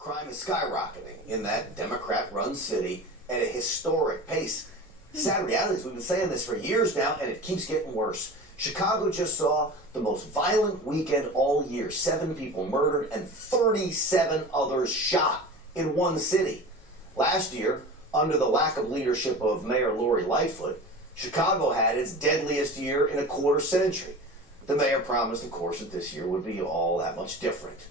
Crime is skyrocketing in that Democrat-run city at a historic pace. Sad reality is we've been saying this for years now, and it keeps getting worse. Chicago just saw the most violent weekend all year. 7 people murdered and 37 others shot in one city. Last year, under the lack of leadership of Mayor Lori Lightfoot, Chicago had its deadliest year in a quarter century. The mayor promised, of course, that this year would be all that much different.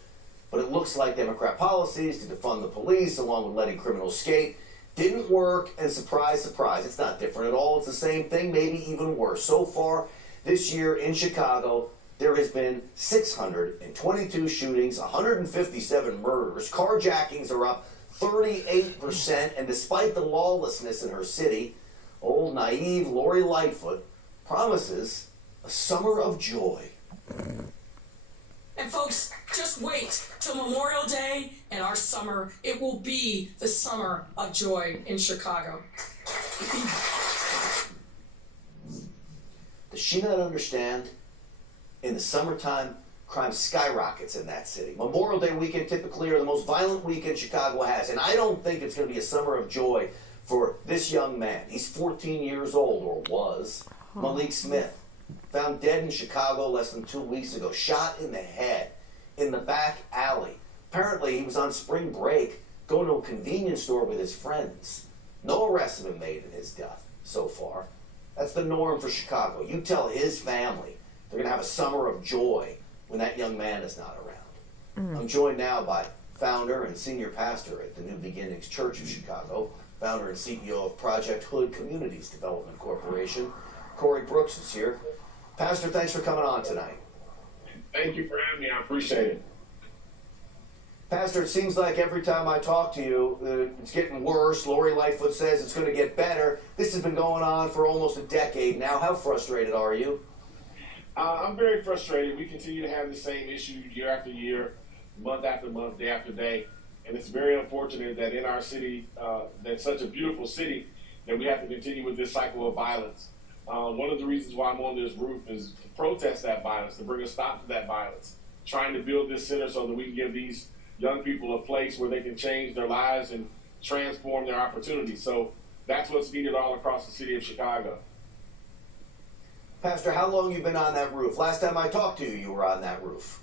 But it looks like Democrat policies to defund the police, along with letting criminals skate, didn't work, and surprise, surprise, it's not different at all. It's the same thing, maybe even worse. So far, this year in Chicago, there has been 622 shootings, 157 murders, carjackings are up 38%, and despite the lawlessness in her city, old naive Lori Lightfoot promises a summer of joy. And folks, just wait till Memorial Day and our summer. It will be the summer of joy in Chicago. Does she not understand? In the summertime, crime skyrockets in that city. Memorial Day weekend typically are the most violent weekend Chicago has, and I don't think it's going to be a summer of joy for this young man. He's 14 years old, or was. Malik Smith, found dead in Chicago less than 2 weeks ago, shot in the head in the back alley. Apparently, he was on spring break, going to a convenience store with his friends. No arrests have been made in his death so far. That's the norm for Chicago. You tell his family they're going to have a summer of joy when that young man is not around. I'm joined now by founder and senior pastor at the New Beginnings Church of Chicago, founder and CEO of Project Hood Communities Development Corporation. Corey Brooks is here. Pastor, thanks for coming on tonight. Thank you for having me. I appreciate it. Pastor, it seems like every time I talk to you, it's getting worse. Lori Lightfoot says it's going to get better. This has been going on for almost a decade now. How frustrated are you? I'm very frustrated. We continue to have the same issue year after year, month after month, day after day. And it's very unfortunate that in our city, that's such a beautiful city, that we have to continue with this cycle of violence. One of the reasons why I'm on this roof is to protest that violence, to bring a stop to that violence, trying to build this center so that we can give these young people a place where they can change their lives and transform their opportunities. So that's what's needed all across the city of Chicago. Pastor, how long you been on that roof? Last time I talked to you, you were on that roof.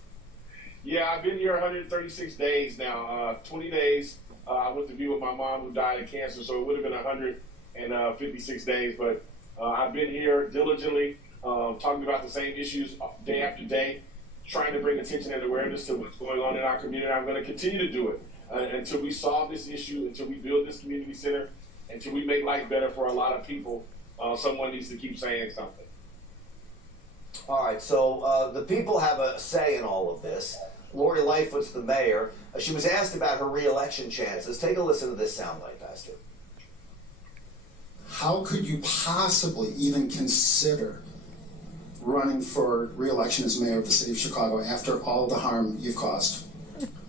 Yeah, I've been here 136 days now. 20 days I went to be with my mom who died of cancer, so it would have been 156 days. But I've been here diligently, talking about the same issues day after day, trying to bring attention and awareness to what's going on in our community. I'm going to continue to do it until we solve this issue, until we build this community center, until we make life better for a lot of people. Someone needs to keep saying something. All right, so the people have a say in all of this. Lori Lightfoot's the mayor. She was asked about her re-election chances. Take a listen to this soundbite, Pastor. How could you possibly even consider running for re-election as mayor of the city of Chicago after all the harm you've caused?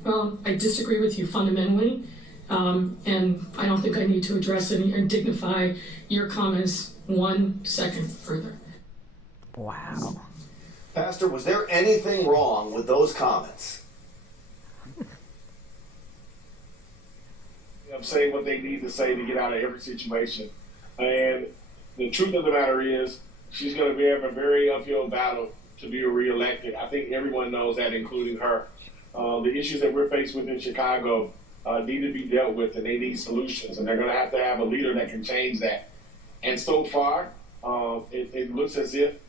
Well, I disagree with you fundamentally, and I don't think I need to address any and dignify your comments 1 second further. Wow. Pastor, was there anything wrong with those comments? I'm saying what they need to say to get out of every situation. And the truth of the matter is, she's going to have a very uphill battle to be reelected. I think everyone knows that, including her. The issues that we're faced with in Chicago need to be dealt with, and they need solutions. And they're going to have a leader that can change that. And so far, it looks as if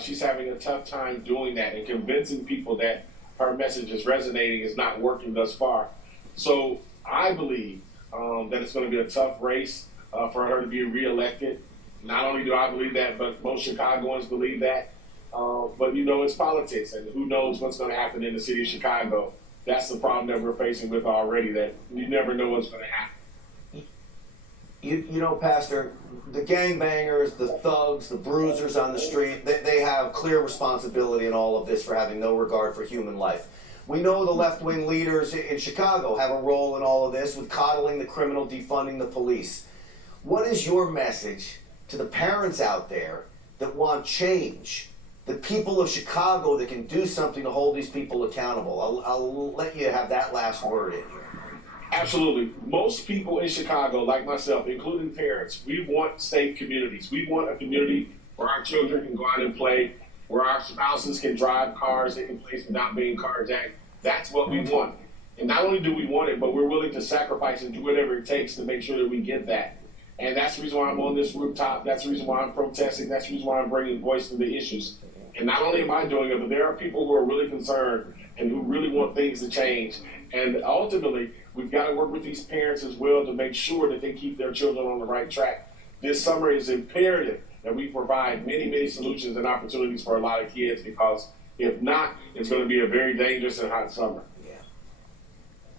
she's having a tough time doing that and convincing people that her message is resonating, is not working thus far. So I believe that it's going to be a tough race for her to be reelected. Not only do I believe that, but most Chicagoans believe that. But you know, it's politics, and who knows what's going to happen in the city of Chicago. That's the problem that we're facing with already, that you never know what's going to happen. You know, Pastor, the gangbangers, the thugs, the bruisers on the street, they have clear responsibility in all of this for having no regard for human life. We know the left-wing leaders in Chicago have a role in all of this with coddling the criminal, defunding the police. What is your message to the parents out there that want change, the people of Chicago that can do something to hold these people accountable? I'll let you have that last word in here. Absolutely. Most people in Chicago, like myself, including parents, we want safe communities. We want a community where our children can go out and play, where our spouses can drive cars in place without being carjacked. That's what we want. And not only do we want it, but we're willing to sacrifice and do whatever it takes to make sure that we get that. And that's the reason why I'm on this rooftop. That's the reason why I'm protesting. That's the reason why I'm bringing voice to the issues. And not only am I doing it, but there are people who are really concerned and who really want things to change. And ultimately, we've got to work with these parents as well to make sure that they keep their children on the right track. This summer is imperative that we provide many, many solutions and opportunities for a lot of kids, because if not, it's going to be a very dangerous and hot summer.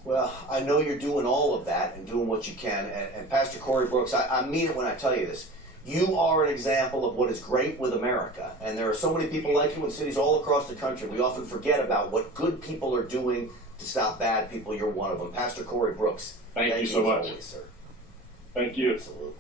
Well, I know you're doing all of that and doing what you can. And Pastor Corey Brooks, I mean it when I tell you this. You are an example of what is great with America. And there are so many people like you in cities all across the country. We often forget about what good people are doing to stop bad people. You're one of them. Pastor Corey Brooks. Thank you so much. Always, sir. Thank you. Absolutely.